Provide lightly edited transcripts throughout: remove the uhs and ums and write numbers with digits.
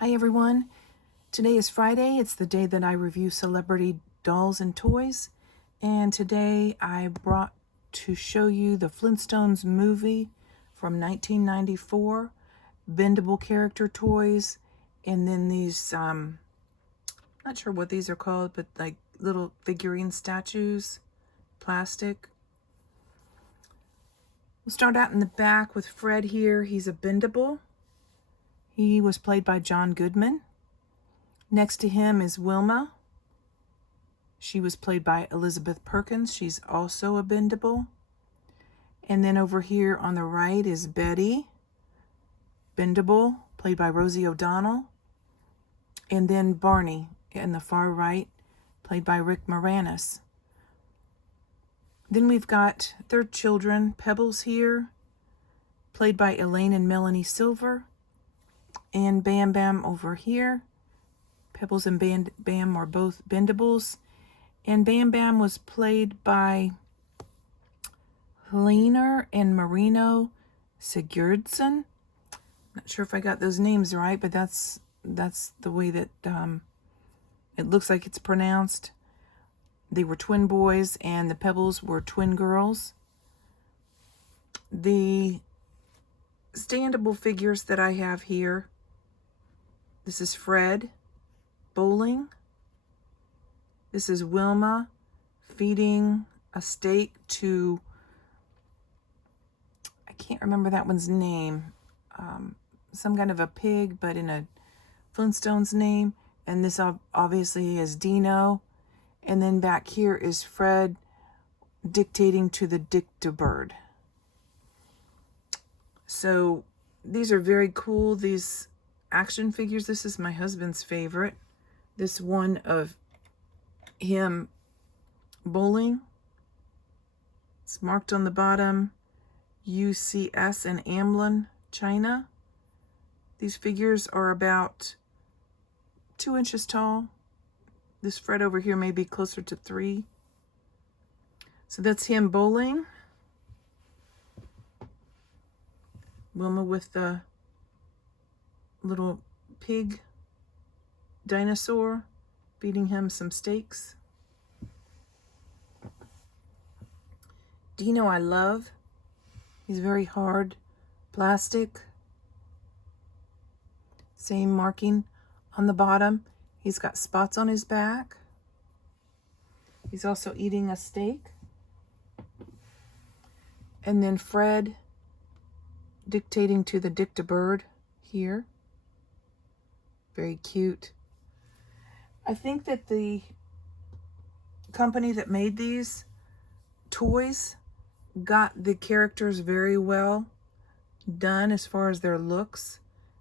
Hi everyone. Today is Friday. It's the day that I review celebrity dolls and toys. And today I brought to show you the Flintstones movie from 1994, bendable character toys, and then these, not sure what these are called, but like little figurine statues, plastic. We'll start out in the back with Fred here. He's a bendable. He was played by John Goodman. Next to him is Wilma. She was played by Elizabeth Perkins. She's also a bendable. And then over here on the right is Betty, bendable, played by Rosie O'Donnell. And then Barney in the far right, played by Rick Moranis. Then we've got their children, Pebbles here, played by Elaine and Melanie Silver. And Bamm over here. Pebbles and Bamm are both bendables. And Bamm was played by Hlynur and Marino Sigurosson. Not sure if I got those names right, but that's the way that it looks like it's pronounced. They were twin boys, and the Pebbles were twin girls. The standable figures that I have here. This is Fred bowling. This is Wilma feeding a steak to, I can't remember that one's name, some kind of a pig, but in a Flintstone's name. And this obviously is Dino. And then back here is Fred dictating to the Dictabird. So these are very cool, these action figures. This is my husband's favorite. This one of him bowling. It's marked on the bottom, UCS and Amblin, China. These figures are about 2 inches tall. This Fred over here may be closer to 3. So that's him bowling. Wilma with the little pig dinosaur feeding him some steaks. Dino I love. He's very hard plastic. Same marking on the bottom. He's got spots on his back. He's also eating a steak. And then Fred dictating to the Dictabird here. Very cute. I think that the company that made these toys got the characters very well done as far as their looks.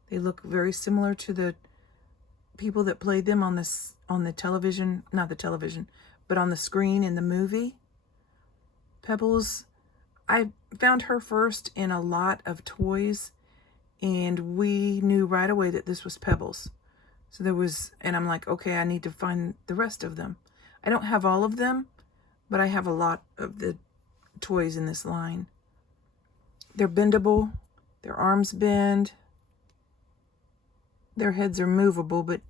They look very similar to the people that played them on the television, not the television, but on the screen in the movie. Pebbles, I found her first in a lot of toys, and we knew right away that this was Pebbles. So there was, and I'm like, okay, I need to find the rest of them. I don't have all of them, but I have a lot of the toys in this line. They're bendable, their arms bend, their heads are movable, but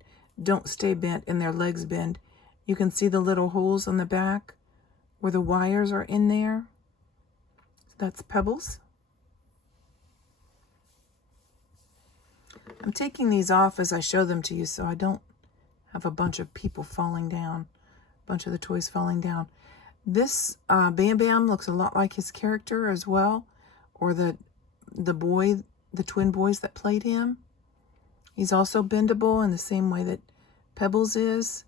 don't stay bent, and their legs bend. You can see the little holes on the back where the wires are in there. That's Pebbles. I'm taking these off as I show them to you so I don't have a bunch of people falling down, a bunch of the toys falling down. This Bamm looks a lot like his character as well, or the twin boys that played him. He's also bendable in the same way that Pebbles is.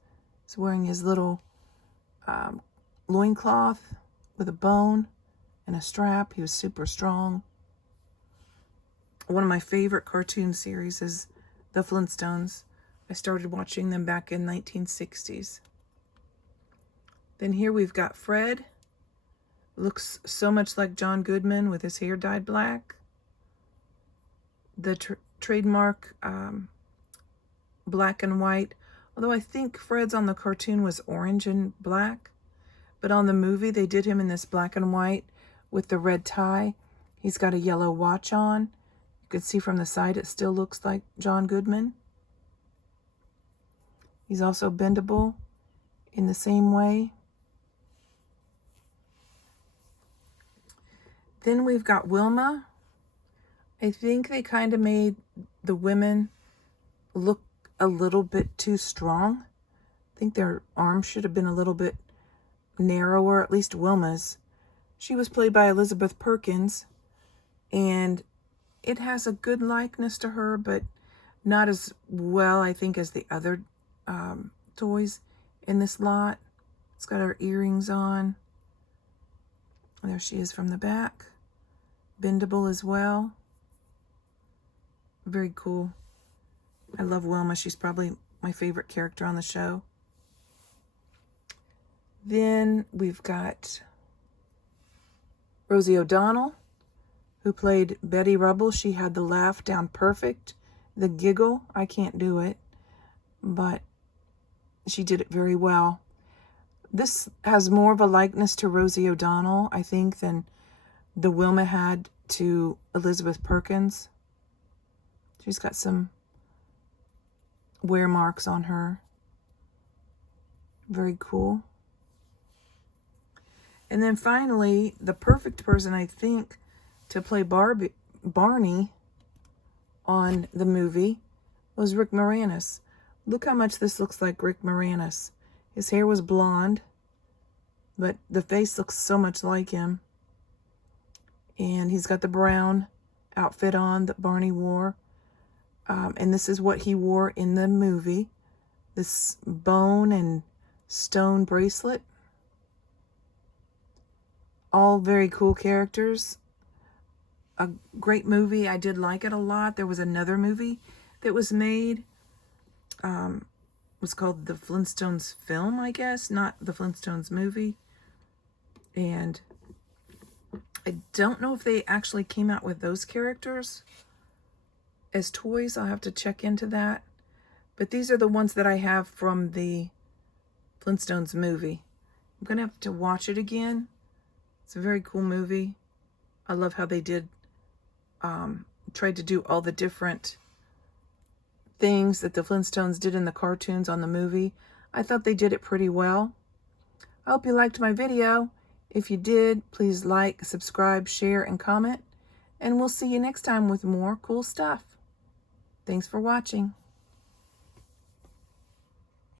He's wearing his little loincloth with a bone and a strap. He was super strong. One of my favorite cartoon series is the Flintstones. I started watching them back in 1960s. Then here we've got Fred. Looks so much like John Goodman with his hair dyed black. The trademark black and white. Although I think Fred's on the cartoon was orange and black. But on the movie, they did him in this black and white with the red tie. He's got a yellow watch on. You can see from the side it still looks like John Goodman. He's also bendable in the same way. Then we've got Wilma. I think they kind of made the women look a little bit too strong. I think their arms should have been a little bit narrower, at least Wilma's. She was played by Elizabeth Perkins, and it has a good likeness to her, but not as well, I think, as the other toys in this lot. It's got her earrings on. There she is from the back. Bendable as well. Very cool. I love Wilma. She's probably my favorite character on the show. Then we've got Rosie O'Donnell, who played Betty Rubble. She had the laugh down perfect. The giggle, I can't do it, but she did it very well. This has more of a likeness to Rosie O'Donnell, I think, than the Wilma had to Elizabeth Perkins. She's got some wear marks on her. Very cool. And then finally, the perfect person, I think, to play Barney on the movie was Rick Moranis. Look how much this looks like Rick Moranis. His hair was blonde, but the face looks so much like him. And he's got the brown outfit on that Barney wore. And this is what he wore in the movie. This bone and stone bracelet. All very cool characters. A great movie. I did like it a lot. There was another movie that was made. It was called The Flintstones Film, I guess. Not The Flintstones movie. And I don't know if they actually came out with those characters as toys. I'll have to check into that. But these are the ones that I have from the Flintstones movie. I'm going to have to watch it again. It's a very cool movie. I love how they did, tried to do all the different things that the Flintstones did in the cartoons on the movie. I thought they did it pretty well. I hope you liked my video. If you did, please like, subscribe, share, and comment. And we'll see you next time with more cool stuff. Thanks for watching.